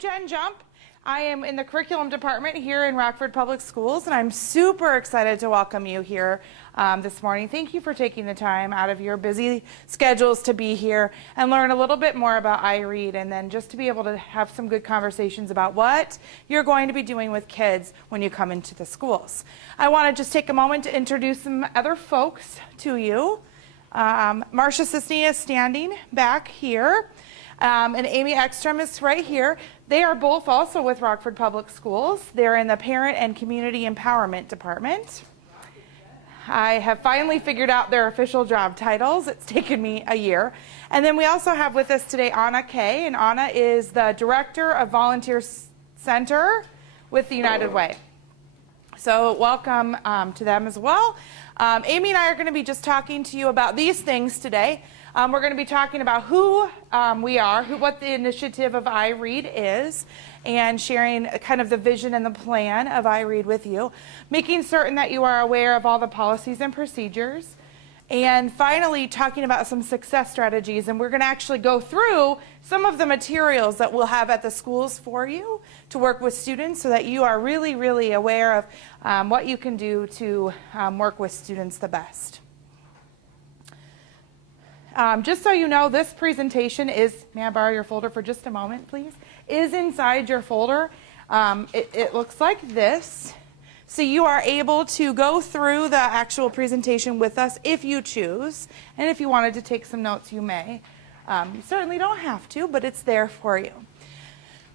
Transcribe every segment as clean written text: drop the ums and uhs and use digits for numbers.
Jen Jump. I am in the curriculum department here in Rockford Public Schools, and I'm super excited to welcome you here this morning. Thank you for taking the time out of your busy schedules to be here and learn a little bit more about iRead, and then just to be able to have some good conversations about what you're going to be doing with kids when you come into the schools. I want to just take a moment to introduce some other folks to you. Marcia Cisney is standing back here. And Amy Ekstrom is right here. They are both also with Rockford Public Schools. They're in the Parent and Community Empowerment Department. I have finally figured out their official job titles. It's taken me a year. And then we also have with us today Anna Kay, and Anna is the Director of Volunteer Center with the United Way. So welcome to them as well. Amy and I are going to be just talking to you about these things today. We're going to be talking about who we are, what the initiative of iRead is, and sharing kind of the vision and the plan of iRead with you, making certain that you are aware of all the policies and procedures, and finally talking about some success strategies. And we're going to actually go through some of the materials that we'll have at the schools for you to work with students so that you are really, really aware of what you can do to work with students the best. Just so you know, this presentation is, may I borrow your folder for just a moment, please? Is inside your folder. It looks like this. So you are able to go through the actual presentation with us if you choose. And if you wanted to take some notes, you may. You certainly don't have to, but it's there for you.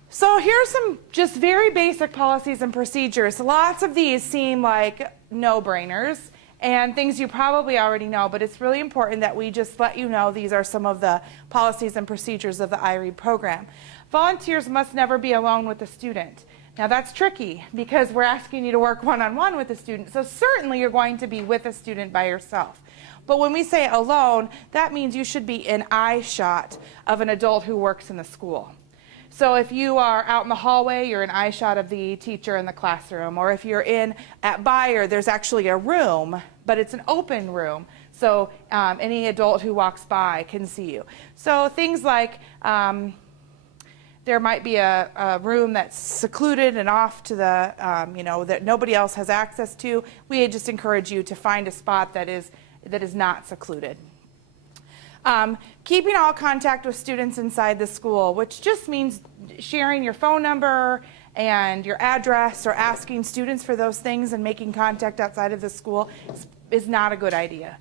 So here's some just very basic policies and procedures. Lots of these seem like no-brainers and things you probably already know, but it's really important that we just let you know these are some of the policies and procedures of the iRead program. Volunteers must never be alone with the student. Now that's tricky because we're asking you to work one-on-one with the student, so certainly you're going to be with a student by yourself. But when we say alone, that means you should be in eye shot of an adult who works in the school. So if you are out in the hallway, you're in eye shot of the teacher in the classroom. Or if you're at Bayer, there's actually a room, but it's an open room. So any adult who walks by can see you. So things like there might be a room that's secluded and off to the, that nobody else has access to. We just encourage you to find a spot that is not secluded. Keeping all contact with students inside the school, which just means sharing your phone number and your address or asking students for those things and making contact outside of the school is not a good idea.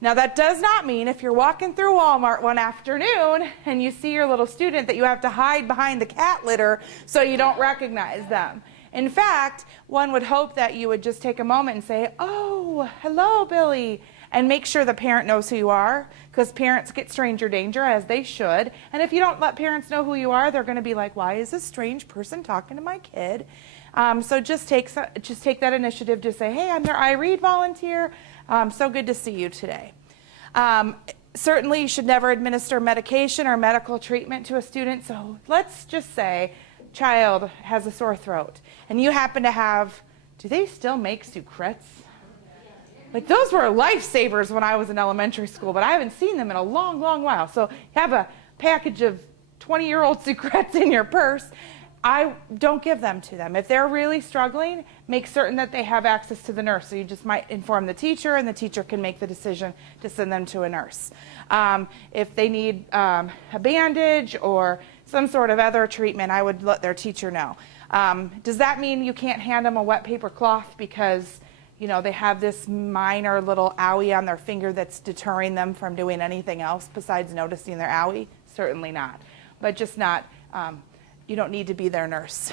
Now that does not mean if you're walking through Walmart one afternoon and you see your little student that you have to hide behind the cat litter so you don't recognize them. In fact, one would hope that you would just take a moment and say, "Oh, hello, Billy," and make sure the parent knows who you are, because parents get stranger danger, as they should. And if you don't let parents know who you are, they're going to be like, "Why is this strange person talking to my kid?" So just take that initiative to say, "Hey, I'm their iRead volunteer. So good to see you today." Certainly, you should never administer medication or medical treatment to a student. So let's just say child has a sore throat, and you happen to have, do they still make Sucrets? Like, those were lifesavers when I was in elementary school, but I haven't seen them in a long, long while. So you have a package of 20-year-old Sucrets in your purse. I don't give them to them. If they're really struggling, make certain that they have access to the nurse. So you just might inform the teacher, and the teacher can make the decision to send them to a nurse. If they need a bandage or some sort of other treatment, I would let their teacher know. Does that mean you can't hand them a wet paper cloth because they have this minor little owie on their finger that's deterring them from doing anything else besides noticing their owie? Certainly not. But just not, you don't need to be their nurse.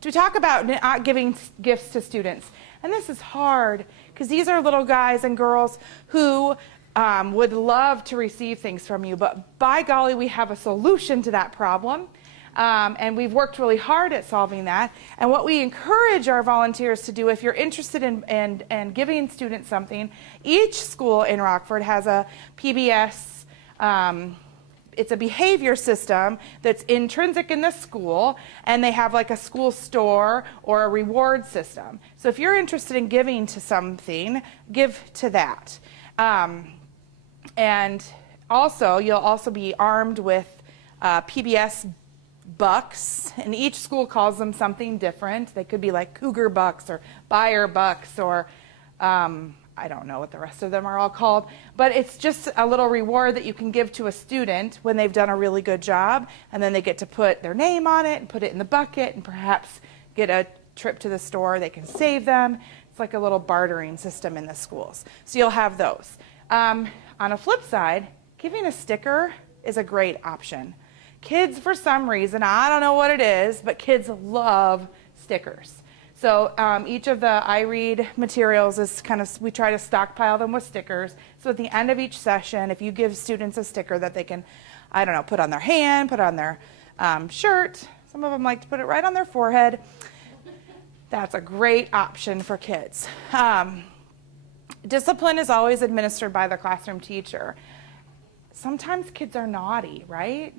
To talk about not giving gifts to students, and this is hard because these are little guys and girls who would love to receive things from you, but by golly, we have a solution to that problem. And we've worked really hard at solving that. And what we encourage our volunteers to do, if you're interested in giving students something, each school in Rockford has a PBS. It's a behavior system that's intrinsic in the school, and they have like a school store or a reward system. So if you're interested in giving to something, give to that. And also, you'll also be armed with PBS bucks, and each school calls them something different. They could be like cougar bucks or buyer bucks or I don't know what the rest of them are all called, but it's just a little reward that you can give to a student when they've done a really good job, and then they get to put their name on it and put it in the bucket and perhaps get a trip to the store. They can save them. It's like a little bartering system in the schools. So you'll have those. On a flip side, giving a sticker is a great option. Kids, for some reason, I don't know what it is, but kids love stickers. So each of the iRead materials is we try to stockpile them with stickers. So at the end of each session, if you give students a sticker that they can, I don't know, put on their hand, put on their shirt. Some of them like to put it right on their forehead. That's a great option for kids. Discipline is always administered by the classroom teacher. Sometimes kids are naughty, right?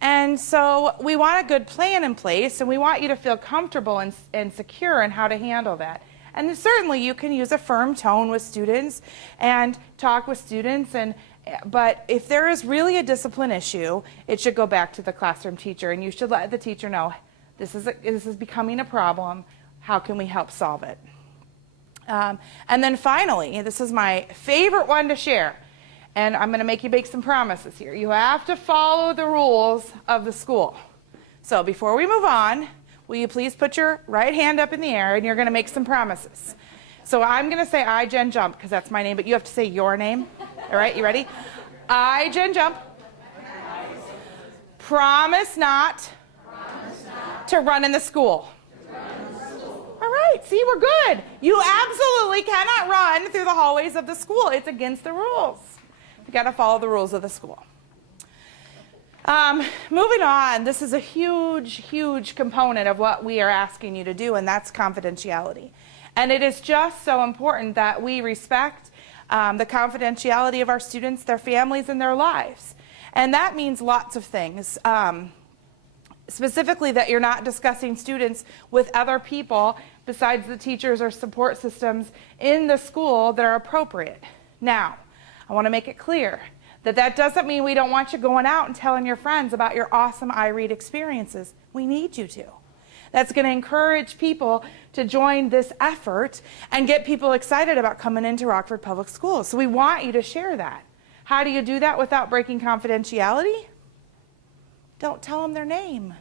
And so we want a good plan in place, and we want you to feel comfortable and secure in how to handle that. And certainly you can use a firm tone with students and talk with students, but if there is really a discipline issue, it should go back to the classroom teacher, and you should let the teacher know, this is becoming a problem. How can we help solve it? And then finally, this is my favorite one to share. And I'm going to make you make some promises here. You have to follow the rules of the school. So before we move on, will you please put your right hand up in the air, and you're going to make some promises. So I'm going to say I, Jen Jump, because that's my name, but you have to say your name. All right, you ready? I, Jen Jump, promise not to run in the school. All right, see, we're good. You absolutely cannot run through the hallways of the school. It's against the rules. You got to follow the rules of the school. Moving on, this is a huge, huge component of what we are asking you to do, and that's confidentiality. And it is just so important that we respect the confidentiality of our students, their families, and their lives. And that means lots of things. Specifically that you're not discussing students with other people besides the teachers or support systems in the school that are appropriate. Now, I want to make it clear that that doesn't mean we don't want you going out and telling your friends about your awesome iRead experiences. We need you to. That's going to encourage people to join this effort and get people excited about coming into Rockford Public Schools. So we want you to share that. How do you do that without breaking confidentiality? Don't tell them their name.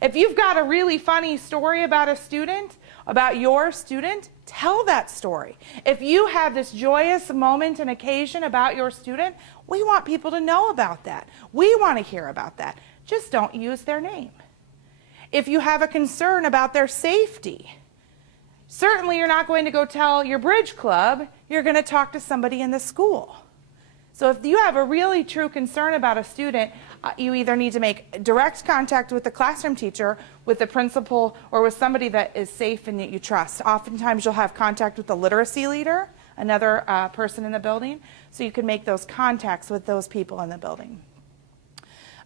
If you've got a really funny story about a student, about your student, tell that story. If you have this joyous moment and occasion about your student, we want people to know about that. We want to hear about that. Just don't use their name. If you have a concern about their safety, certainly you're not going to go tell your bridge club. You're going to talk to somebody in the school. So if you have a really true concern about a student, you either need to make direct contact with the classroom teacher, with the principal, or with somebody that is safe and that you trust. Oftentimes you'll have contact with the literacy leader, another person in the building, so you can make those contacts with those people in the building.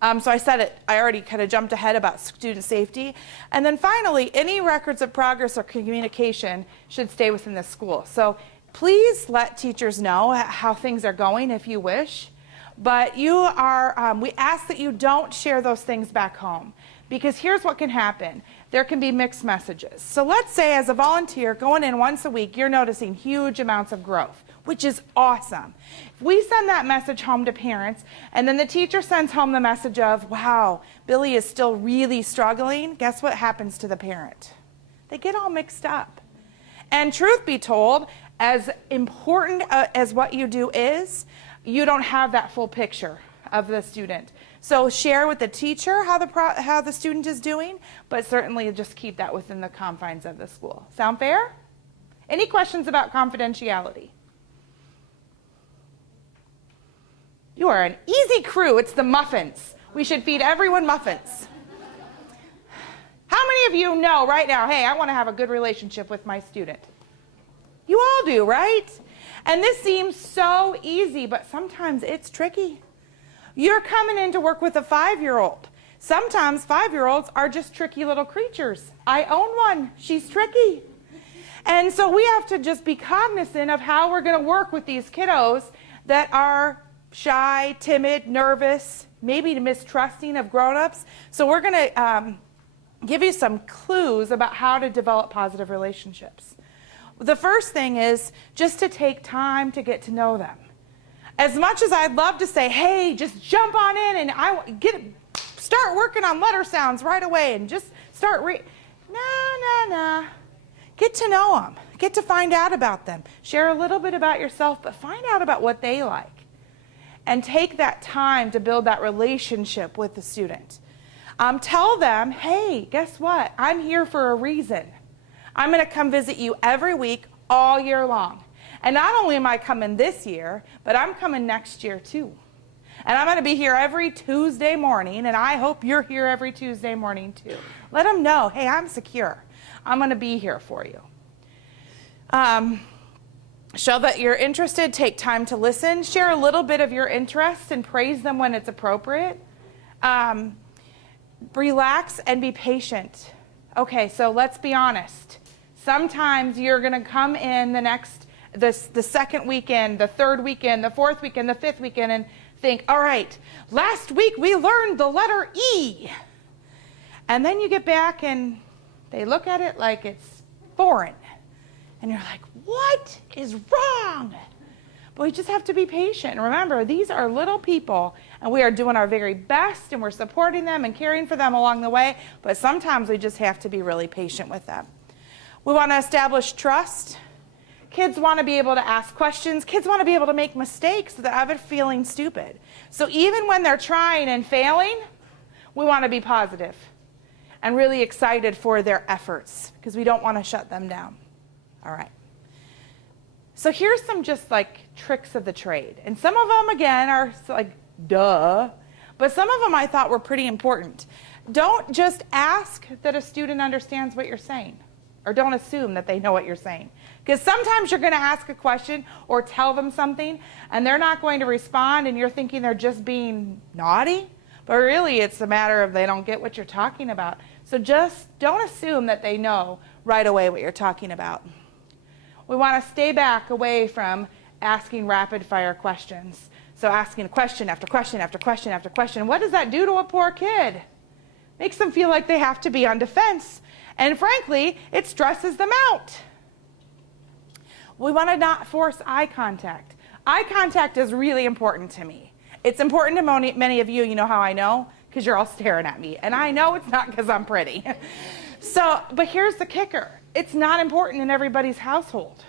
So I said it, I already kind of jumped ahead about student safety. And then finally, any records of progress or communication should stay within the school. So please let teachers know how things are going if you wish. But we ask that you don't share those things back home, because here's what can happen. There can be mixed messages. So let's say as a volunteer going in once a week, you're noticing huge amounts of growth, which is awesome. If we send that message home to parents, and then the teacher sends home the message of, wow, Billy is still really struggling, guess what happens to the parent? They get all mixed up. And truth be told, as important as what you do is, you don't have that full picture of the student. So share with the teacher how the student is doing, but certainly just keep that within the confines of the school. Sound fair? Any questions about confidentiality? You are an easy crew. It's the muffins. We should feed everyone muffins. How many of you know right now, hey, I want to have a good relationship with my student? You all do, right? And this seems so easy, but sometimes it's tricky. You're coming in to work with a 5-year-old. Sometimes 5-year-olds are just tricky little creatures. I own one. She's tricky. And so we have to just be cognizant of how we're going to work with these kiddos that are shy, timid, nervous, maybe mistrusting of grown-ups. So we're going to give you some clues about how to develop positive relationships. The first thing is just to take time to get to know them. As much as I'd love to say, hey, just jump on in and start working on letter sounds right away and just start No. Get to know them. Get to find out about them. Share a little bit about yourself, but find out about what they like. And take that time to build that relationship with the student. Tell them, hey, guess what? I'm here for a reason. I'm going to come visit you every week, all year long. And not only am I coming this year, but I'm coming next year too. And I'm going to be here every Tuesday morning, and I hope you're here every Tuesday morning too. Let them know, hey, I'm secure. I'm going to be here for you. Show that you're interested. Take time to listen. Share a little bit of your interests and praise them when it's appropriate. Relax and be patient. Okay, so let's be honest. Sometimes you're going to come in the second weekend, the third weekend, the fourth weekend, the fifth weekend, and think, all right, last week we learned the letter E. And then you get back and they look at it like it's foreign. And you're like, what is wrong? But we just have to be patient. And remember, these are little people, and we are doing our very best, and we're supporting them and caring for them along the way. But sometimes we just have to be really patient with them. We want to establish trust. Kids want to be able to ask questions. Kids want to be able to make mistakes without ever feeling stupid. So even when they're trying and failing, we want to be positive and really excited for their efforts because we don't want to shut them down. All right. So here's some just like tricks of the trade. And some of them, again, are like, duh. But some of them I thought were pretty important. Don't just ask that a student understands what you're saying. Or don't assume that they know what you're saying. Because sometimes you're going to ask a question or tell them something, and they're not going to respond, and you're thinking they're just being naughty. But really, it's a matter of they don't get what you're talking about. So just don't assume that they know right away what you're talking about. We want to stay back away from asking rapid-fire questions. So asking question after question after question after question. What does that do to a poor kid? Makes them feel like they have to be on defense. And frankly, it stresses them out. We want to not force eye contact. Eye contact is really important to me. It's important to many of you. You know how I know? Because you're all staring at me. And I know it's not because I'm pretty. But here's the kicker. It's not important in everybody's household.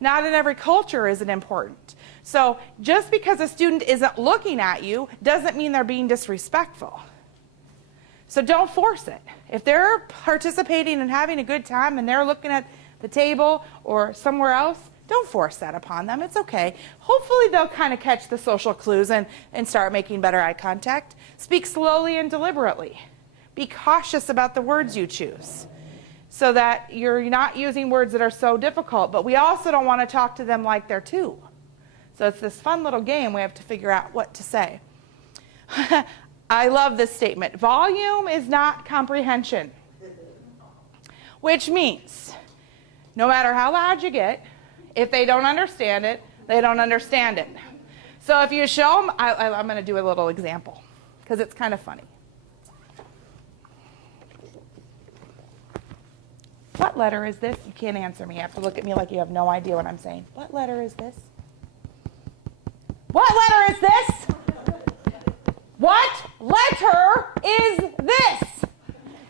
Not in every culture is it important. So just because a student isn't looking at you doesn't mean they're being disrespectful. So don't force it. If they're participating and having a good time and they're looking at the table or somewhere else, don't force that upon them. It's okay. Hopefully they'll kind of catch the social clues and start making better eye contact. Speak slowly and deliberately. Be cautious about the words you choose so that you're not using words that are so difficult. But we also don't want to talk to them like they're two. So it's this fun little game we have to figure out what to say. I love this statement. Volume is not comprehension. Which means no matter how loud you get, if they don't understand it, they don't understand it. So if you show them, I'm going to do a little example because it's kind of funny. What letter is this? You can't answer me. You have to look at me like you have no idea what I'm saying. What letter is this? What letter is this? What letter is this?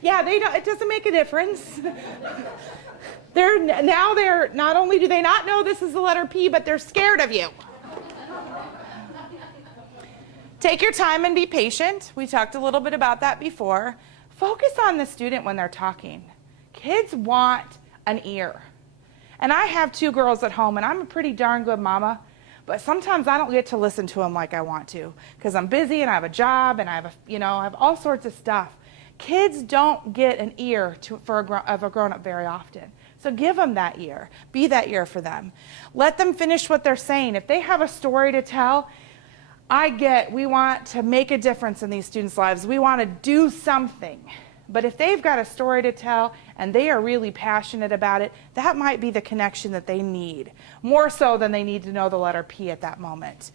Yeah, it doesn't make a difference. They're not only do they not know this is the letter P, but they're scared of you. Take your time and be patient. We talked a little bit about that before. Focus on the student when they're talking. Kids want an ear. And I have 2 girls at home, and I'm a pretty darn good mama. But sometimes I don't get to listen to them like I want to because I'm busy and I have a job and I have all sorts of stuff. Kids don't get an ear of a grown-up very often. So give them that ear. Be that ear for them. Let them finish what they're saying. If they have a story to tell, we want to make a difference in these students' lives. We want to do something. But if they've got a story to tell and they are really passionate about it, that might be the connection that they need, more so than they need to know the letter P at that moment.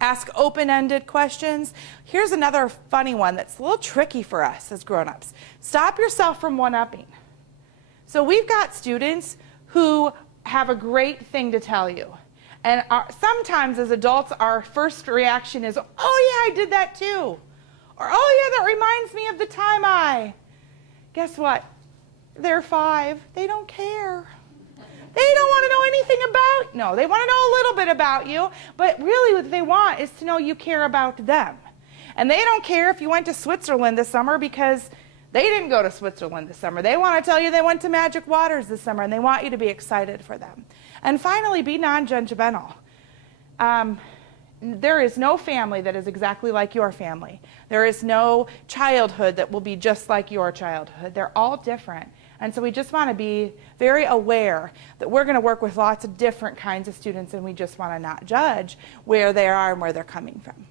Ask open-ended questions. Here's another funny one that's a little tricky for us as grown-ups. Stop yourself from one-upping. So we've got students who have a great thing to tell you. And sometimes as adults, our first reaction is, oh yeah, I did that too. Or, oh yeah, that reminds me of the time Guess what? They're 5. They don't care. They don't want to know anything about, no, they want to know a little bit about you, but really what they want is to know you care about them. And they don't care if you went to Switzerland this summer because they didn't go to Switzerland this summer. They want to tell you they went to Magic Waters this summer, and they want you to be excited for them. And finally, be non-judgmental. There is no family that is exactly like your family. There is no childhood that will be just like your childhood. They're all different. And so we just want to be very aware that we're going to work with lots of different kinds of students, and we just want to not judge where they are and where they're coming from.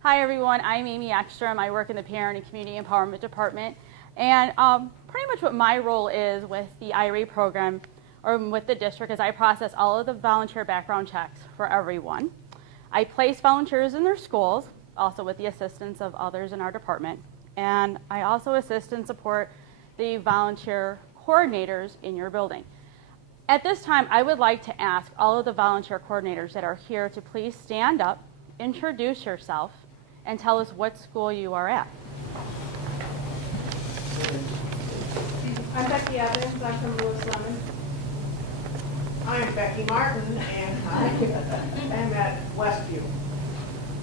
Hi everyone, I'm Amy Ekstrom. I work in the Parent and Community Empowerment Department. And pretty much what my role is with the IRA program or with the district is I process all of the volunteer background checks for everyone. I place volunteers in their schools, also with the assistance of others in our department. And I also assist and support the volunteer coordinators in your building. At this time, I would like to ask all of the volunteer coordinators that are here to please stand up, introduce yourself, and tell us what school you are at. I'm Becky Evans. I'm from Lewis Lemon. I'm Becky Martin, and I am at Westview.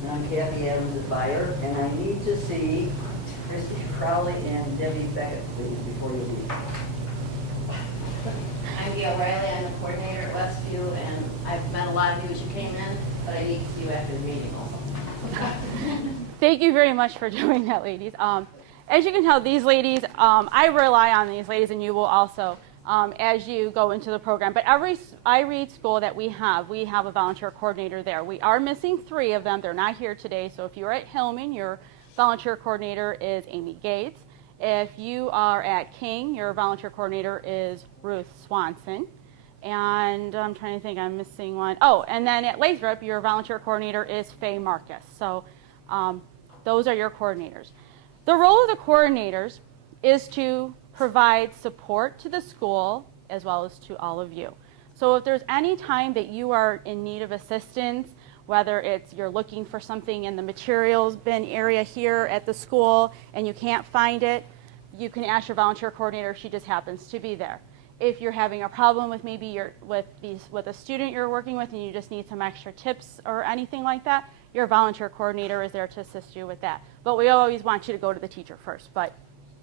And I'm Kathy Adams, the buyer, and I need to see Christy Crowley and Debbie Beckett, please, before you leave. I'm Gail Riley. I'm the coordinator at Westview, and I've met a lot of you as you came in, but I need to see you after the meeting also. Thank you very much for doing that, ladies. As you can tell, these ladies, I rely on these ladies, and you will also as you go into the program. But every IREAD school that we have a volunteer coordinator there. We are missing 3 of them. They're not here today. So if you're at Hillman, your volunteer coordinator is Amy Gates. If you are at King, your volunteer coordinator is Ruth Swanson. And I'm trying to think, I'm missing one. Oh, and then at Lathrop, your volunteer coordinator is Faye Marcus. So those are your coordinators. The role of the coordinators is to provide support to the school as well as to all of you. So if there's any time that you are in need of assistance, whether it's you're looking for something in the materials bin area here at the school and you can't find it, you can ask your volunteer coordinator. She just happens to be there. If you're having a problem with maybe with a student you're working with and you just need some extra tips or anything like that, your volunteer coordinator is there to assist you with that. But we always want you to go to the teacher first, but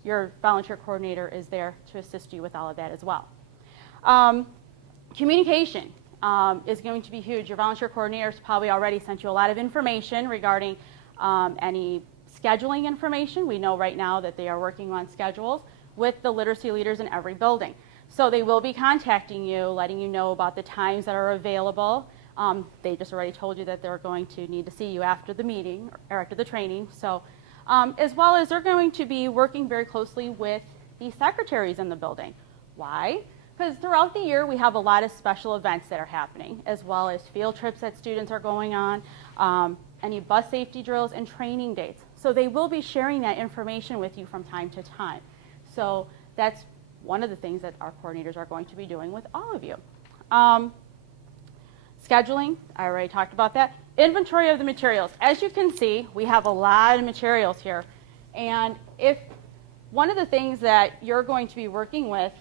your volunteer coordinator is there to assist you with all of that as well. Communication is going to be huge. Your volunteer coordinators probably already sent you a lot of information regarding any scheduling information. We know right now that they are working on schedules with the literacy leaders in every building. So they will be contacting you, letting you know about the times that are available. They just already told you that they're going to need to see you after the meeting or after the training. So, as well as they're going to be working very closely with the secretaries in the building. Why? Because throughout the year we have a lot of special events that are happening, as well as field trips that students are going on, any bus safety drills and training dates. So they will be sharing that information with you from time to time. So that's one of the things that our coordinators are going to be doing with all of you. Scheduling, I already talked about that. Inventory of the materials. As you can see, we have a lot of materials here. And if one of the things that you're going to be working with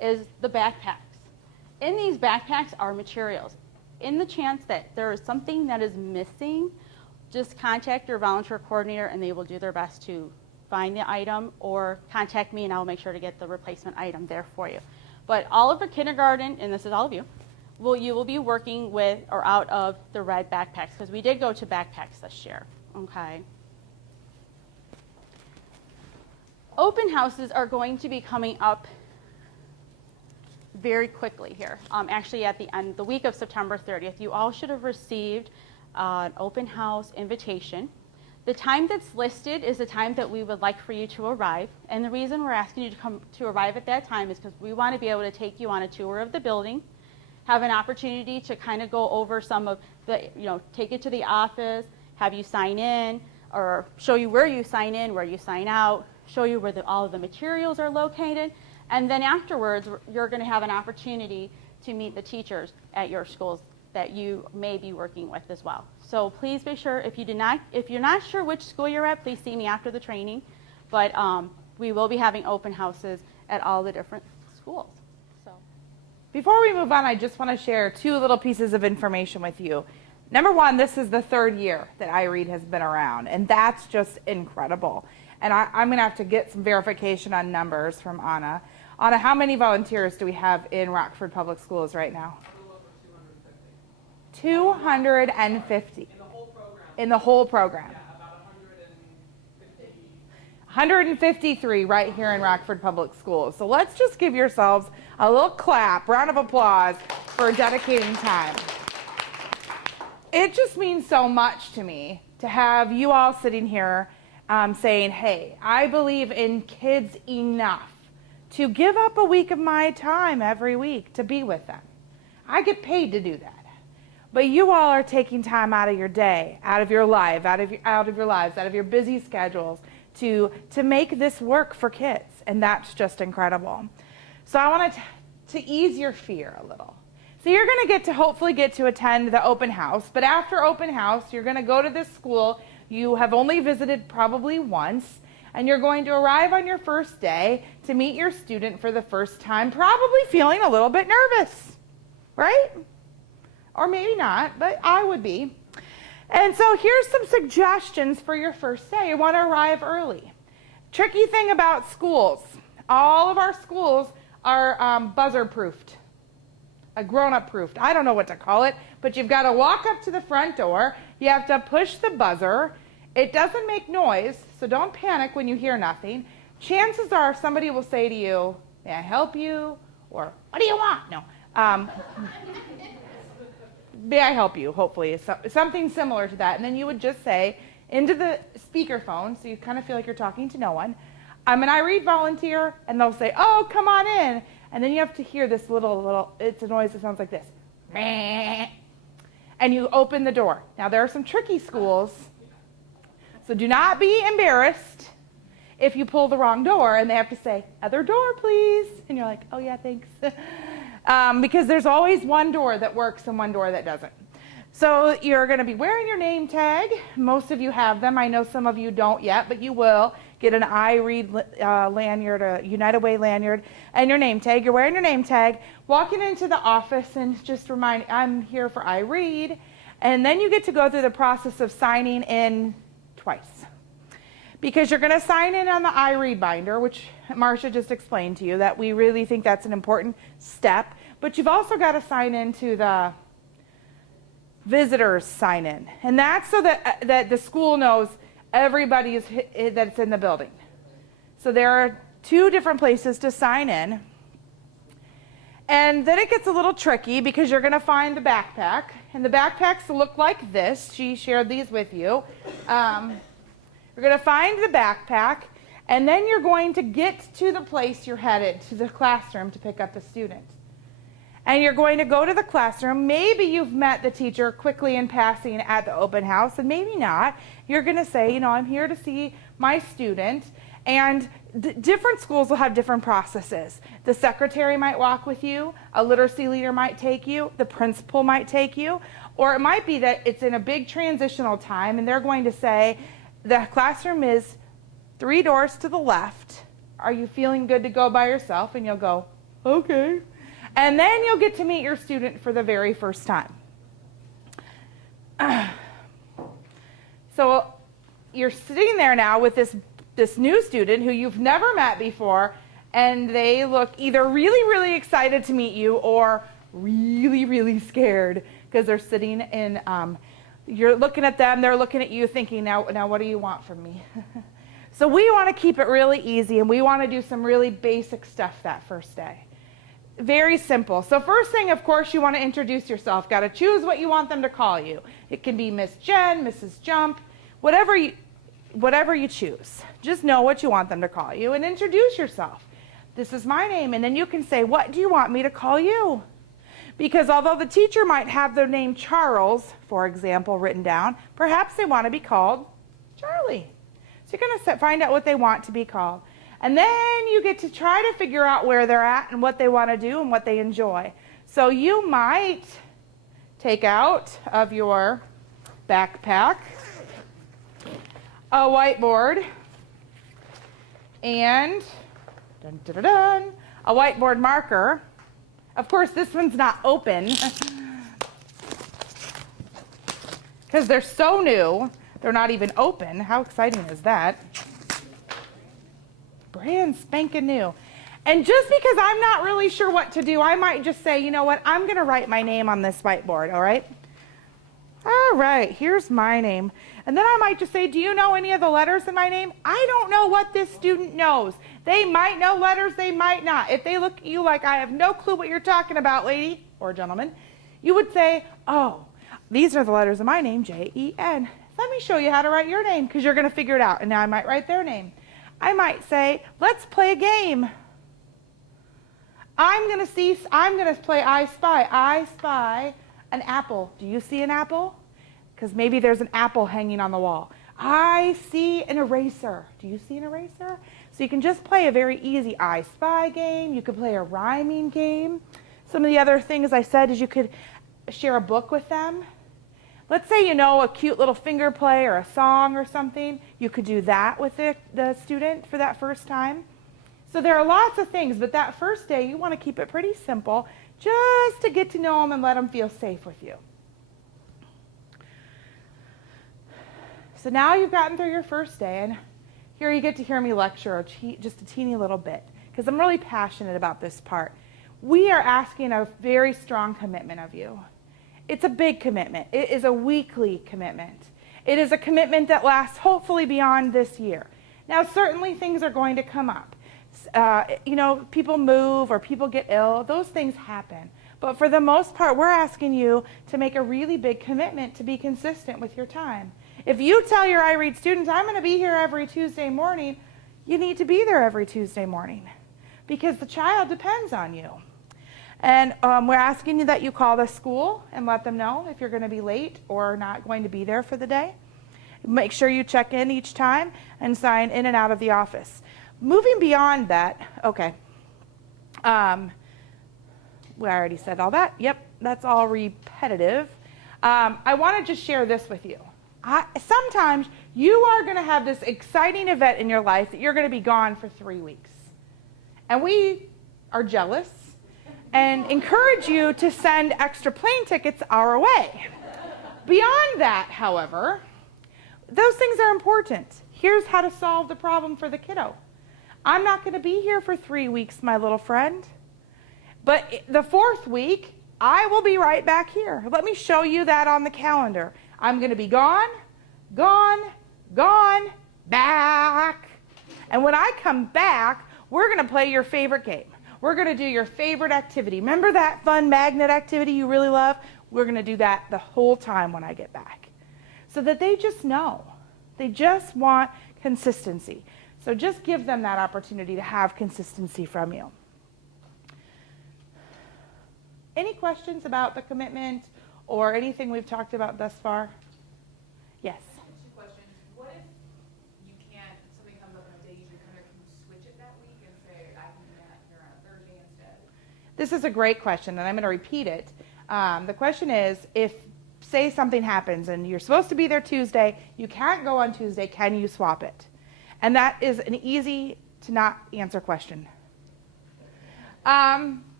is the backpacks. In these backpacks are materials. In the chance that there is something that is missing, just contact your volunteer coordinator and they will do their best to find the item, or contact me and I'll make sure to get the replacement item there for you. But all of the kindergarten, and this is all of you, you will be working with or out of the red backpacks, because we did go to backpacks this year. Okay. Open houses are going to be coming up very quickly here. Actually, at the week of September 30th, you all should have received an open house invitation. The time that's listed is the time that we would like for you to arrive. And the reason we're asking you to arrive at that time is because we want to be able to take you on a tour of the building, have an opportunity to kind of go over some of the, take it to the office, have you sign in, or show you where you sign in, where you sign out, show you where all of the materials are located. And then afterwards, you're going to have an opportunity to meet the teachers at your schools that you may be working with as well. So please be sure, if you're not sure which school you're at, please see me after the training. But we will be having open houses at all the different schools. So, Before we move on, I just want to share 2 little pieces of information with you. Number 1, this is the 3rd year that iRead has been around, and that's just incredible. And I'm going to have to get some verification on numbers from Anna. Anna, how many volunteers do we have in Rockford Public Schools right now? 250. In the whole program. Yeah, about 150. 153 right here in Rockford Public Schools. So let's just give yourselves a little clap, round of applause for dedicating time. It just means so much to me to have you all sitting here saying, hey, I believe in kids enough to give up a week of my time every week to be with them. I get paid to do that. But you all are taking time out of your day, out of your life, out of your lives, out of your busy schedules to make this work for kids. And that's just incredible. So I want to ease your fear a little. So you're going to hopefully get to attend the open house. But after open house, you're going to go to this school you have only visited probably once. And you're going to arrive on your first day to meet your student for the first time, probably feeling a little bit nervous, right? Or maybe not, but I would be. And so here's some suggestions for your first day. You want to arrive early. Tricky thing about schools, all of our schools are buzzer-proofed, grown-up proofed. I don't know what to call it, but you've got to walk up to the front door. You have to push the buzzer. It doesn't make noise, so don't panic when you hear nothing. Chances are somebody will say to you, may I help you? Or, what do you want? No. May I help you, hopefully, something similar to that. And then you would just say into the speakerphone, so you kind of feel like you're talking to no one, I'm an iRead volunteer, and they'll say, oh, come on in. And then you have to hear this it's a noise that sounds like this. And you open the door. Now, there are some tricky schools, so do not be embarrassed if you pull the wrong door and they have to say, other door, please. And you're like, oh, yeah, thanks. Because there's always one door that works and one door that doesn't. So you're going to be wearing your name tag. Most of you have them. I know some of you don't yet, but you will get an iRead lanyard, a United Way lanyard, and your name tag. You're wearing your name tag, walking into the office and just remind, I'm here for iRead. And then you get to go through the process of signing in twice. Because you're going to sign in on the iRead binder, which Marcia just explained to you, that we really think that's an important step. But you've also got to sign into the visitors sign in. And that's so that the school knows everybody that's in the building. So there are 2 different places to sign in. And then it gets a little tricky because you're going to find the backpack. And the backpacks look like this. She shared these with you. You're going to find the backpack, and then you're going to get to the place you're headed, to the classroom, to pick up a student. And you're going to go to the classroom. Maybe you've met the teacher quickly in passing at the open house, and maybe not. You're going to say, I'm here to see my student. And different schools will have different processes. The secretary might walk with you. A literacy leader might take you. The principal might take you. Or it might be that it's in a big transitional time, and they're going to say, the classroom is 3 doors to the left. Are you feeling good to go by yourself? And you'll go, okay. And then you'll get to meet your student for the very first time. So you're sitting there now with this new student who you've never met before, and they look either really, really excited to meet you or really, really scared because they're sitting in, you're looking at them, they're looking at you thinking, now what do you want from me? So we want to keep it really easy, and we want to do some really basic stuff that first day. Very simple. So first thing, of course, you want to introduce yourself. Got to choose what you want them to call you. It can be Miss Jen, Mrs. Jump, whatever you choose. Just know what you want them to call you and introduce yourself. This is my name, and then you can say, what do you want me to call you? Because although the teacher might have their name Charles, for example, written down, perhaps they want to be called Charlie. So you're going to find out what they want to be called. And then you get to try to figure out where they're at and what they want to do and what they enjoy. So you might take out of your backpack a whiteboard and dun, dun, dun, dun, a whiteboard marker. Of course, this one's not open because they're so new. They're not even open. How exciting is that? Brand spanking new. And just because I'm not really sure what to do, I might just say, you know what, I'm going to write my name on this whiteboard, all right? All right, here's my name. And then I might just say, do you know any of the letters in my name? I don't know what this student knows. They might know letters, they might not. If they look at you like I have no clue what you're talking about, lady or gentleman, you would say, oh, these are the letters of my name, J-E-N. Let me show you how to write your name because you're going to figure it out. And now I might write their name. I might say, let's play a game. I'm going to play I Spy. I spy an apple. Do you see an apple? Because maybe there's an apple hanging on the wall. I see an eraser. Do you see an eraser? So you can just play a very easy I Spy game. You could play a rhyming game. Some of the other things I said is you could share a book with them. Let's say you know a cute little finger play or a song or something. You could do that with the student for that first time. So there are lots of things, but that first day you want to keep it pretty simple just to get to know them and let them feel safe with you. So now you've gotten through your first day, and here you get to hear me lecture just a teeny little bit because I'm really passionate about this part. We are asking a very strong commitment of you. It's a big commitment. It is a weekly commitment. It is a commitment that lasts hopefully beyond this year. Now, certainly things are going to come up. People move or people get ill. Those things happen. But for the most part, we're asking you to make a really big commitment to be consistent with your time. If you tell your iRead students, I'm going to be here every Tuesday morning, you need to be there every Tuesday morning because the child depends on you. And we're asking you that you call the school and let them know if you're going to be late or not going to be there for the day. Make sure you check in each time and sign in and out of the office. Moving beyond that, okay. We already said all that. Yep, that's all repetitive. I want to just share this with you. Sometimes you are going to have this exciting event in your life that you're going to be gone for 3 weeks. And we are jealous and encourage you to send extra plane tickets our way. Beyond that, however, those things are important. Here's how to solve the problem for the kiddo. I'm not going to be here for 3 weeks, my little friend. But the 4th week, I will be right back here. Let me show you that on the calendar. I'm going to be gone, gone, gone, back. And when I come back, we're going to play your favorite game. We're going to do your favorite activity. Remember that fun magnet activity you really love? We're going to do that the whole time when I get back. So that they just know. They just want consistency. So just give them that opportunity to have consistency from you. Any questions about the commitment or anything we've talked about thus far? Yes. 2 questions. What if you can't, something comes up on a day you can you switch it that week and say, I can do that here on a Thursday instead? This is a great question, and I'm going to repeat it. The question is, if, say, something happens and you're supposed to be there Tuesday, you can't go on Tuesday, can you swap it? And that is an easy to not answer question.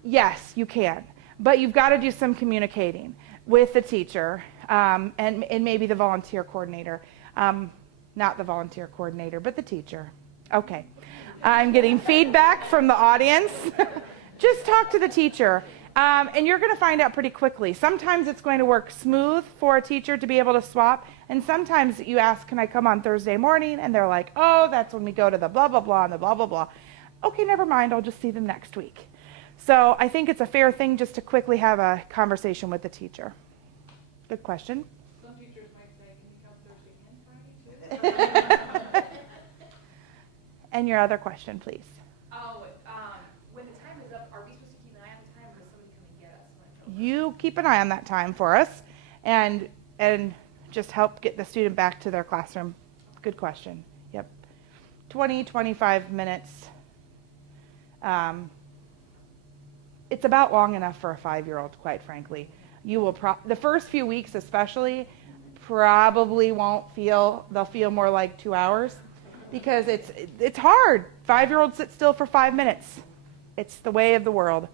Yes, you can. But you've got to do some communicating with the teacher and maybe the volunteer coordinator. Not the volunteer coordinator, but the teacher. Okay. I'm getting feedback from the audience. Just talk to the teacher. And you're going to find out pretty quickly. Sometimes it's going to work smooth for a teacher to be able to swap. And sometimes you ask, can I come on Thursday morning? And they're like, oh, that's when we go to the blah, blah, blah, and the blah, blah, blah. Okay, never mind. I'll just see them next week. So I think it's a fair thing just to quickly have a conversation with the teacher. Good question. Some teachers might say, can you come Thursday and Friday too? And your other question, please. Oh, when the time is up, are we supposed to keep an eye on the time or is somebody coming to get us? you keep an eye on that time for us and just help get the student back to their classroom. Good question. Yep. 20, 25 minutes. It's about long enough for a 5-year-old, quite frankly. You will the first few weeks especially probably they'll feel more like 2 hours because it's hard. 5-year-olds sit still for 5 minutes. It's the way of the world.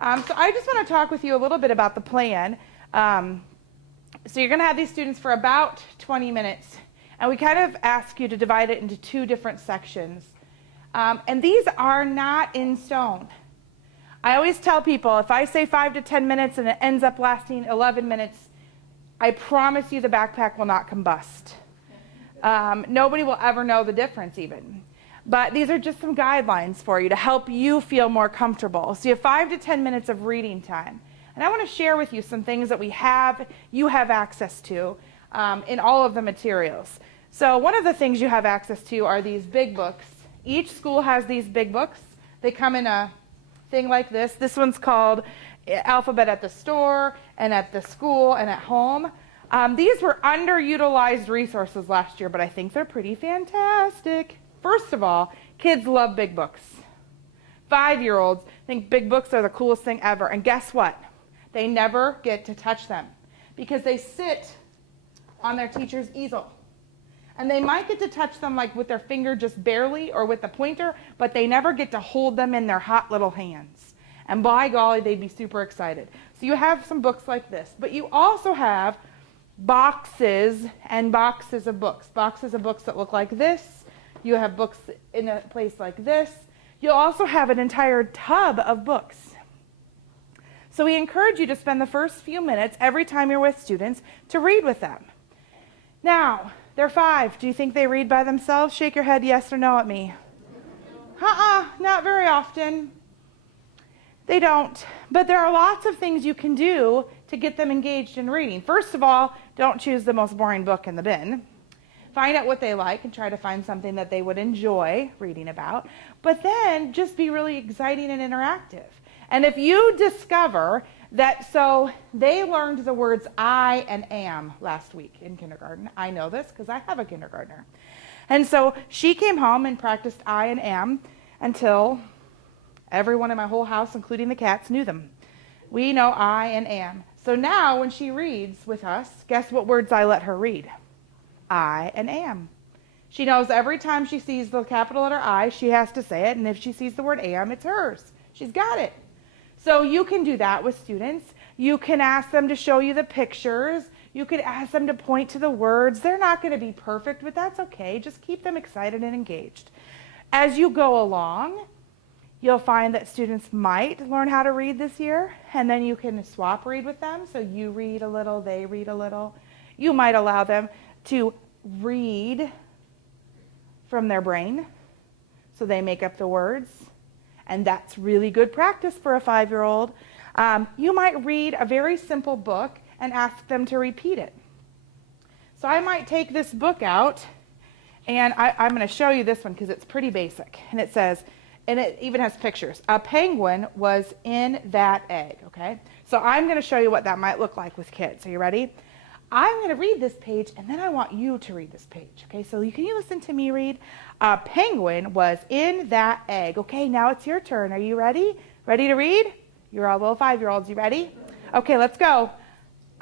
So I just want to talk with you a little bit about the plan. So you're going to have these students for about 20 minutes, and we kind of ask you to divide it into 2 different sections. And these are not in stone. I always tell people, if I say 5 to 10 minutes and it ends up lasting 11 minutes, I promise you the backpack will not combust. Nobody will ever know the difference even. But these are just some guidelines for you to help you feel more comfortable. So you have 5 to 10 minutes of reading time. And I want to share with you some things that you have access to in all of the materials. So one of the things you have access to are these big books. Each school has these big books. They come in a thing like this. This one's called Alphabet at the Store and at the school and at home. These were underutilized resources last year, but I think they're pretty fantastic. First of all, kids love big books. 5-year-olds think big books are the coolest thing ever. And guess what? They never get to touch them because they sit on their teacher's easel. And they might get to touch them like with their finger just barely or with the pointer, but they never get to hold them in their hot little hands. And by golly, they'd be super excited. So you have some books like this, but you also have boxes and boxes of books. Boxes of books that look like this. You have books in a place like this. You'll also have an entire tub of books. So we encourage you to spend the first few minutes every time you're with students to read with them. Now, they're 5. Do you think they read by themselves? Shake your head yes or no at me. Not very often. They don't. But there are lots of things you can do to get them engaged in reading. First of all, don't choose the most boring book in the bin. Find out what they like and try to find something that they would enjoy reading about. But then just be really exciting and interactive. And if you discover that, so they learned the words I and am last week in kindergarten. I know this because I have a kindergartner. And so she came home and practiced I and am until everyone in my whole house, including the cats, knew them. We know I and am. So now when she reads with us, guess what words I let her read? I and am. She knows every time she sees the capital letter I, she has to say it, and if she sees the word am, it's hers. She's got it. So you can do that with students. You can ask them to show you the pictures. You could ask them to point to the words. They're not going to be perfect, but that's okay. Just keep them excited and engaged. As you go along, you'll find that students might learn how to read this year, and then you can swap read with them. So you read a little, they read a little. You might allow them to read from their brain, so they make up the words. And that's really good practice for a 5-year-old. You might read a very simple book and ask them to repeat it. So I might take this book out, and I'm going to show you this one because it's pretty basic. And it says, and it even has pictures, a penguin was in that egg, okay? So I'm going to show you what that might look like with kids. Are you ready? I'm going to read this page, and then I want you to read this page, okay? So can you listen to me read? A penguin was in that egg. Okay, now it's your turn. Are you ready? Ready to read? You're all little 5-year-olds. You ready? Okay, let's go.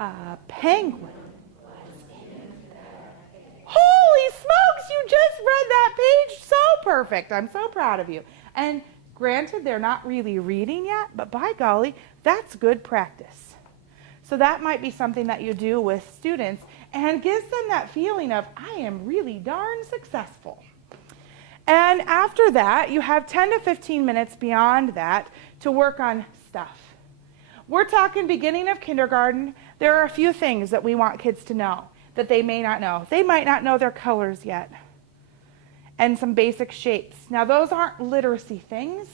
A penguin was in that egg. Holy smokes, you just read that page so perfect. I'm so proud of you. And granted, they're not really reading yet, but by golly, that's good practice. So that might be something that you do with students and gives them that feeling of, I am really darn successful. And after that, you have 10 to 15 minutes beyond that to work on stuff. We're talking beginning of kindergarten. There are a few things that we want kids to know that they may not know. They might not know their colors yet and some basic shapes. Now, those aren't literacy things,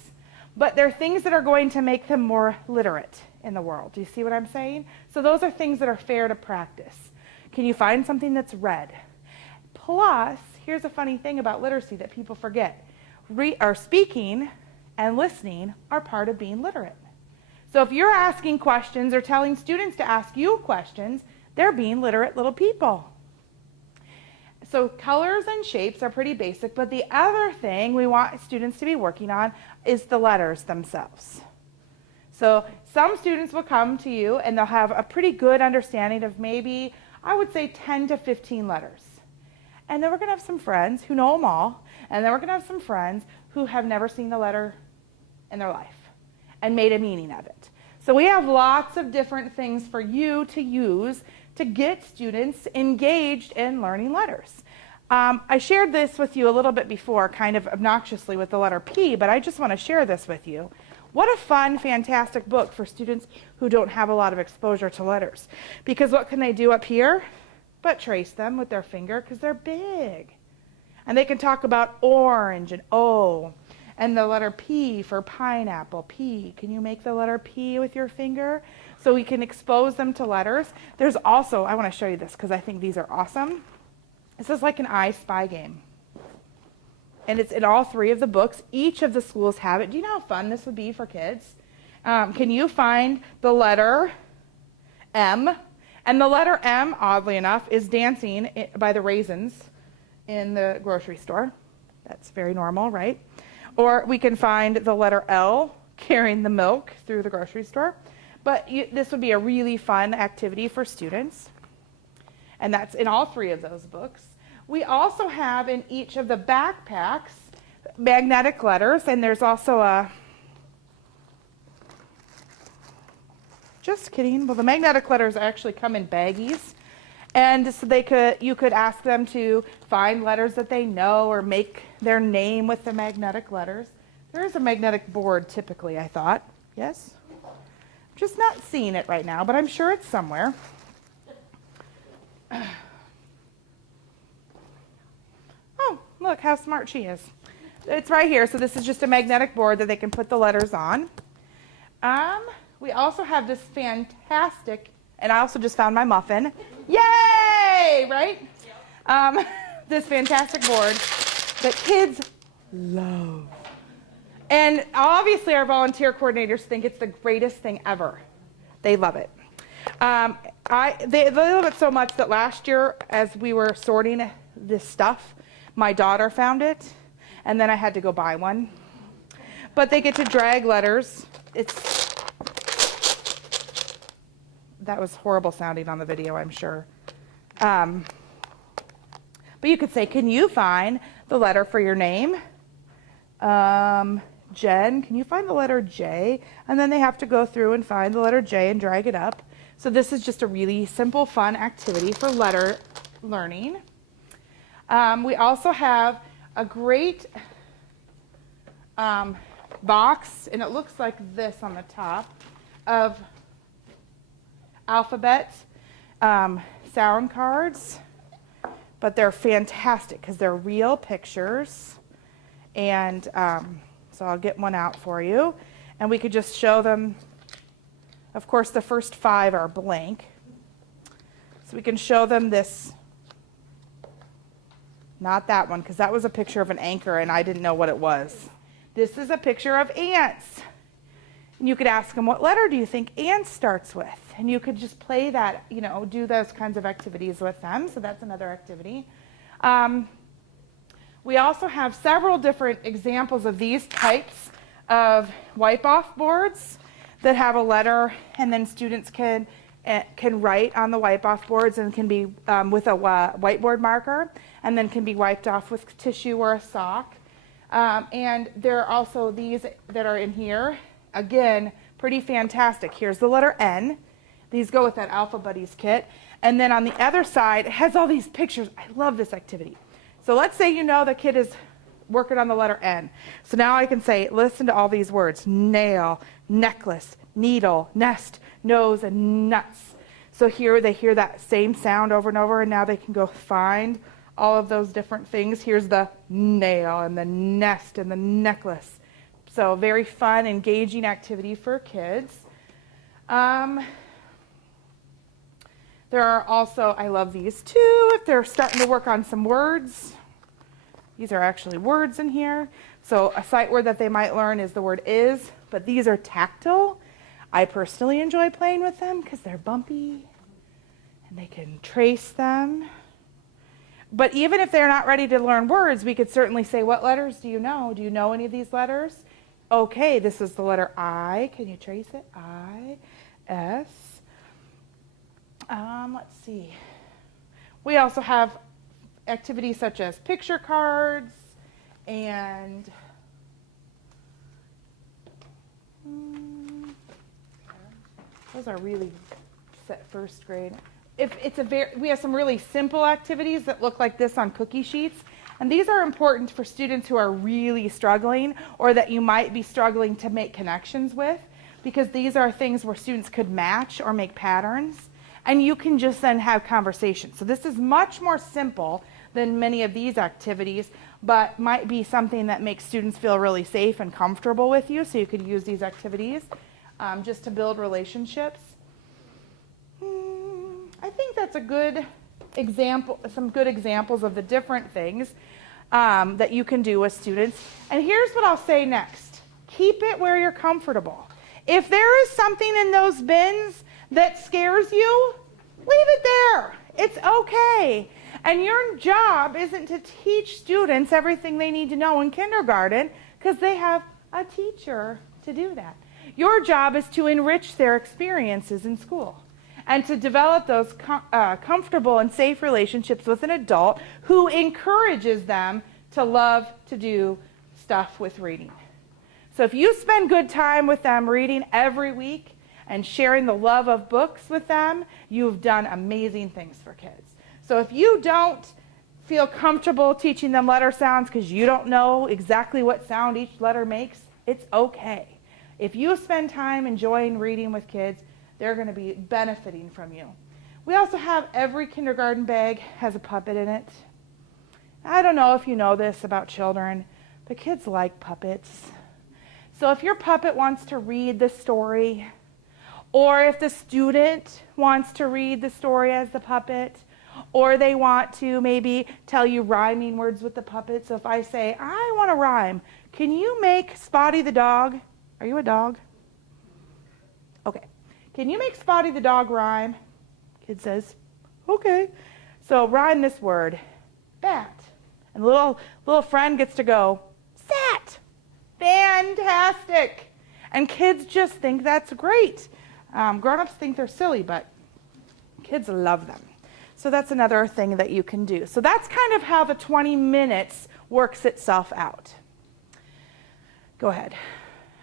but they're things that are going to make them more literate in the world. Do you see what I'm saying? So those are things that are fair to practice. Can you find something that's red? Plus, here's a funny thing about literacy that people forget. Speaking and listening are part of being literate. So if you're asking questions or telling students to ask you questions, they're being literate little people. So colors and shapes are pretty basic, but the other thing we want students to be working on is the letters themselves. So some students will come to you and they'll have a pretty good understanding of maybe, I would say 10 to 15 letters. And then we're going to have some friends who know them all, and then we're going to have some friends who have never seen a letter in their life and made a meaning of it. So we have lots of different things for you to use to get students engaged in learning letters. I shared this with you a little bit before, kind of obnoxiously with the letter P, but I just want to share this with you. What a fun, fantastic book for students who don't have a lot of exposure to letters. Because what can they do up here but trace them with their finger because they're big. And they can talk about orange and O, and the letter P for pineapple, P. Can you make the letter P with your finger? So we can expose them to letters. There's also, I want to show you this because I think these are awesome. This is like an I Spy game. And it's in all three of the books. Each of the schools have it. Do you know how fun this would be for kids? Can you find the letter M? And the letter M, oddly enough, is dancing by the raisins in the grocery store. That's very normal, right? Or we can find the letter L carrying the milk through the grocery store. But this would be a really fun activity for students. And that's in all three of those books. We also have in each of the backpacks magnetic letters, and there's also a, just kidding, well the magnetic letters actually come in baggies. And so you could ask them to find letters that they know or make their name with the magnetic letters. There is a magnetic board typically, I thought. Yes? Just not seeing it right now, but I'm sure it's somewhere. Oh, look how smart she is. It's right here. So this is just a magnetic board that they can put the letters on. We also have this fantastic, and I also just found my muffin. Yay! Right? This fantastic board that kids love. And obviously our volunteer coordinators think it's the greatest thing ever. They love it. They love it so much that last year as we were sorting this stuff, my daughter found it, and then I had to go buy one. But they get to drag letters. That was horrible sounding on the video, I'm sure. But you could say, can you find the letter for your name? Jen, can you find the letter J? And then they have to go through and find the letter J and drag it up. So this is just a really simple, fun activity for letter learning. We also have a great box, and it looks like this on the top, of alphabet sound cards. But they're fantastic because they're real pictures. And so I'll get one out for you. And we could just show them. Of course, the first 5 are blank. So we can show them this. Not that one, because that was a picture of an anchor and I didn't know what it was. This is a picture of ants. And you could ask them, what letter do you think ant starts with? And you could just play that, do those kinds of activities with them. So that's another activity. We also have several different examples of these types of wipe-off boards that have a letter, and then students can write on the wipe-off boards and can be with a whiteboard marker, and then can be wiped off with tissue or a sock. And there are also these that are in here. Again, pretty fantastic. Here's the letter N. These go with that Alpha Buddies kit. And then on the other side, it has all these pictures. I love this activity. So let's say the kid is working on the letter N. So now I can say, listen to all these words: nail, necklace, needle, nest, nose, and nuts. So here they hear that same sound over and over, and now they can go find all of those different things. Here's the nail and the nest and the necklace. So very fun, engaging activity for kids. There are also, I love these too, if they're starting to work on some words. These are actually words in here. So a sight word that they might learn is the word is, but these are tactile. I personally enjoy playing with them because they're bumpy and they can trace them. But even if they're not ready to learn words, we could certainly say, what letters do you know? Do you know any of these letters? Okay, this is the letter I. Can you trace it? I, S. Let's see. We also have activities such as picture cards and those are really set first grade. We have some really simple activities that look like this on cookie sheets, and these are important for students who are really struggling or that you might be struggling to make connections with, because these are things where students could match or make patterns, and you can just then have conversations. So this is much more simple than many of these activities, but might be something that makes students feel really safe and comfortable with you, so you could use these activities just to build relationships. I think that's a good example, some good examples of the different things that you can do with students. And here's what I'll say next. Keep it where you're comfortable. If there is something in those bins that scares you, leave it there. It's okay. And your job isn't to teach students everything they need to know in kindergarten, because they have a teacher to do that. Your job is to enrich their experiences in school and to develop those comfortable and safe relationships with an adult who encourages them to love to do stuff with reading. So if you spend good time with them reading every week and sharing the love of books with them, you've done amazing things for kids. So if you don't feel comfortable teaching them letter sounds because you don't know exactly what sound each letter makes, it's okay. If you spend time enjoying reading with kids, they're going to be benefiting from you. We also have every kindergarten bag has a puppet in it. I don't know if you know this about children, but kids like puppets. So if your puppet wants to read the story, or if the student wants to read the story as the puppet, or they want to maybe tell you rhyming words with the puppet. So if I say, I want to rhyme, can you make Spotty the dog? Are you a dog? Okay. Can you make Spotty the dog rhyme? Kid says, okay. So rhyme this word, bat. And the little friend gets to go, sat. Fantastic. And kids just think that's great. Grown-ups think they're silly, but kids love them. So that's another thing that you can do. So that's kind of how the 20 minutes works itself out. Go ahead.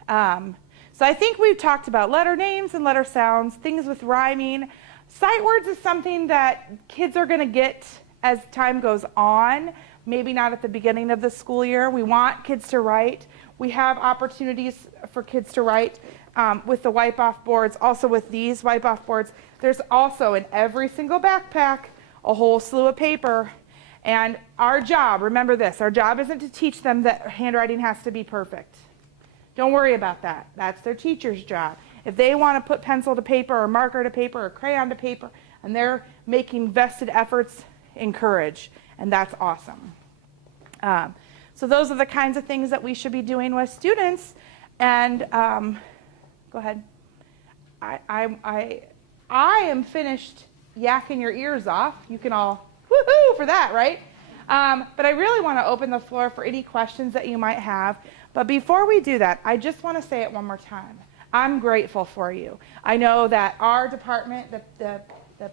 So I think we've talked about letter names and letter sounds, things with rhyming. Sight words is something that kids are going to get as time goes on, maybe not at the beginning of the school year. We want kids to write. We have opportunities for kids to write with the wipe-off boards. Also with these wipe-off boards, there's also in every single backpack a whole slew of paper. And our job, remember this, our job isn't to teach them that handwriting has to be perfect. Don't worry about that. That's their teacher's job. If they want to put pencil to paper or marker to paper or crayon to paper and they're making vested efforts, encourage. And that's awesome. So those are the kinds of things that we should be doing with students. And go ahead. I am finished yakking your ears off. You can all woohoo for that, right? But I really want to open the floor for any questions that you might have. But before we do that, I just want to say it one more time. I'm grateful for you. I know that our department, the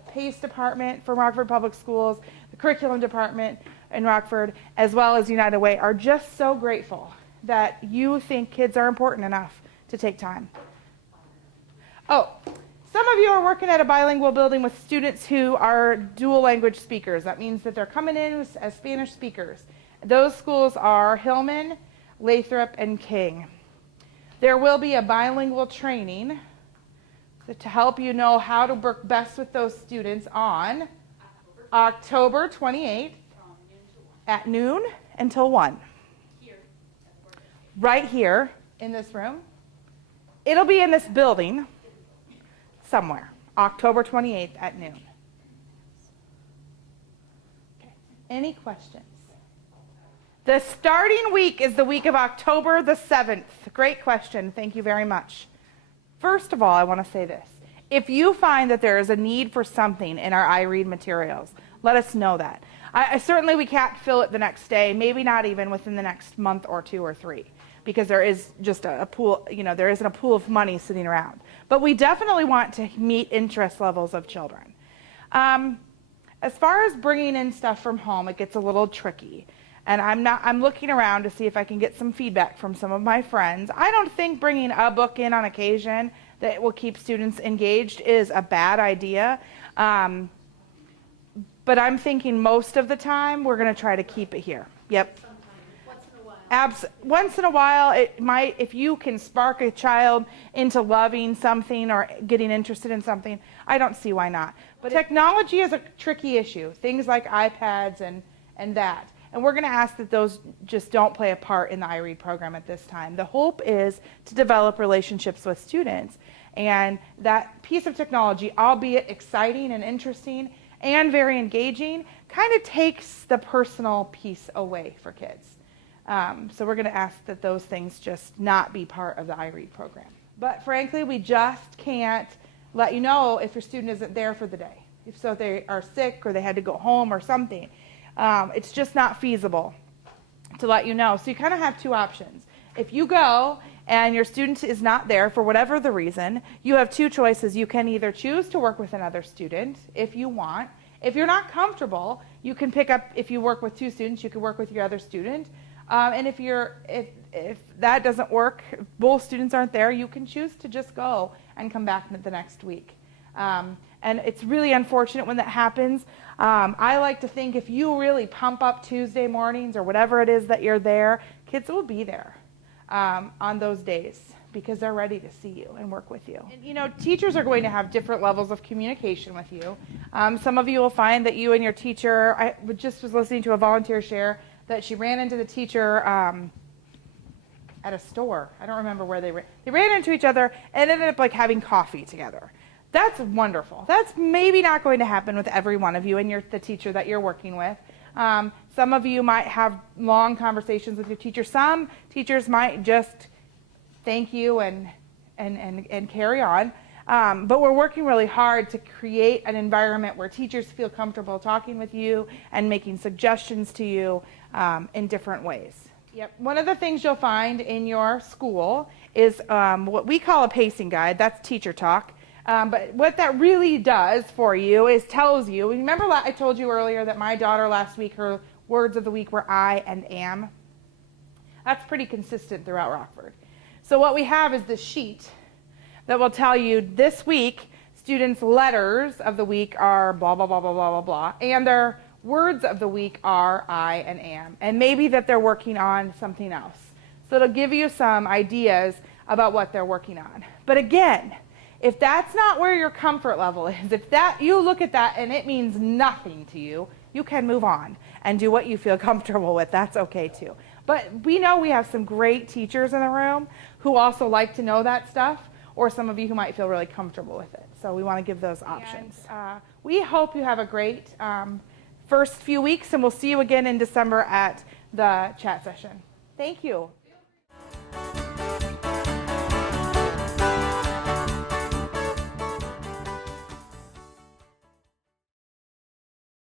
PACE department for Rockford Public Schools, the curriculum department in Rockford, as well as United Way, are just so grateful that you think kids are important enough to take time. Oh, some of you are working at a bilingual building with students who are dual language speakers. That means that they're coming in as Spanish speakers. Those schools are Hillman, Lathrop, and King. There will be a bilingual training to help you know how to work best with those students on October 28th at noon until 1. Right here in this room. It'll be in this building somewhere, October 28th at noon. Okay. Any questions? The starting week is the week of October the 7th. Great question. Thank you very much. First of all, I want to say this. If you find that there is a need for something in our iRead materials, let us know that. Certainly we can't fill it the next day, maybe not even within the next month or 2 or 3, because there is just a pool, there isn't a pool of money sitting around. But we definitely want to meet interest levels of children. As far as bringing in stuff from home, it gets a little tricky. And I'm looking around to see if I can get some feedback from some of my friends. I don't think bringing a book in on occasion that will keep students engaged is a bad idea. But I'm thinking most of the time we're going to try to keep it here. Yep. Once in a while, it might, if you can spark a child into loving something or getting interested in something, I don't see why not. But technology is a tricky issue, things like iPads and that. And we're going to ask that those just don't play a part in the iRead program at this time. The hope is to develop relationships with students. And that piece of technology, albeit exciting and interesting and very engaging, kind of takes the personal piece away for kids. So we're going to ask that those things just not be part of the iRead program. But frankly, we just can't let you know if your student isn't there for the day. If they are sick or they had to go home or something. It's just not feasible to let you know. So you kind of have two options. If you go and your student is not there for whatever the reason, you have two choices. You can either choose to work with another student if you want. If you're not comfortable, you can pick up, if you work with 2 students, you can work with your other student. And if that doesn't work, if both students aren't there, you can choose to just go and come back the next week. And it's really unfortunate when that happens. I like to think if you really pump up Tuesday mornings or whatever it is that you're there, kids will be there on those days because they're ready to see you and work with you. And, teachers are going to have different levels of communication with you. Some of you will find that you and your teacher, I just was listening to a volunteer share that she ran into the teacher at a store. I don't remember where they ran into each other and ended up having coffee together. That's wonderful. That's maybe not going to happen with every one of you and the teacher that you're working with. Some of you might have long conversations with your teacher. Some teachers might just thank you and carry on. But we're working really hard to create an environment where teachers feel comfortable talking with you and making suggestions to you in different ways. Yep. One of the things you'll find in your school is what we call a pacing guide. That's teacher talk. But what that really does for you is tells you, remember I told you earlier that my daughter last week, her words of the week were I and am? That's pretty consistent throughout Rockford. So what we have is this sheet that will tell you this week, students' letters of the week are blah, blah, blah, blah, blah, blah, blah, and their words of the week are I and am, and maybe that they're working on something else. So it'll give you some ideas about what they're working on. But again, if that's not where your comfort level is, if you look at that and it means nothing to you, you can move on and do what you feel comfortable with. That's okay too. But we know we have some great teachers in the room who also like to know that stuff, or some of you who might feel really comfortable with it. So we want to give those options. We hope you have a great first few weeks, and we'll see you again in December at the chat session. Thank you.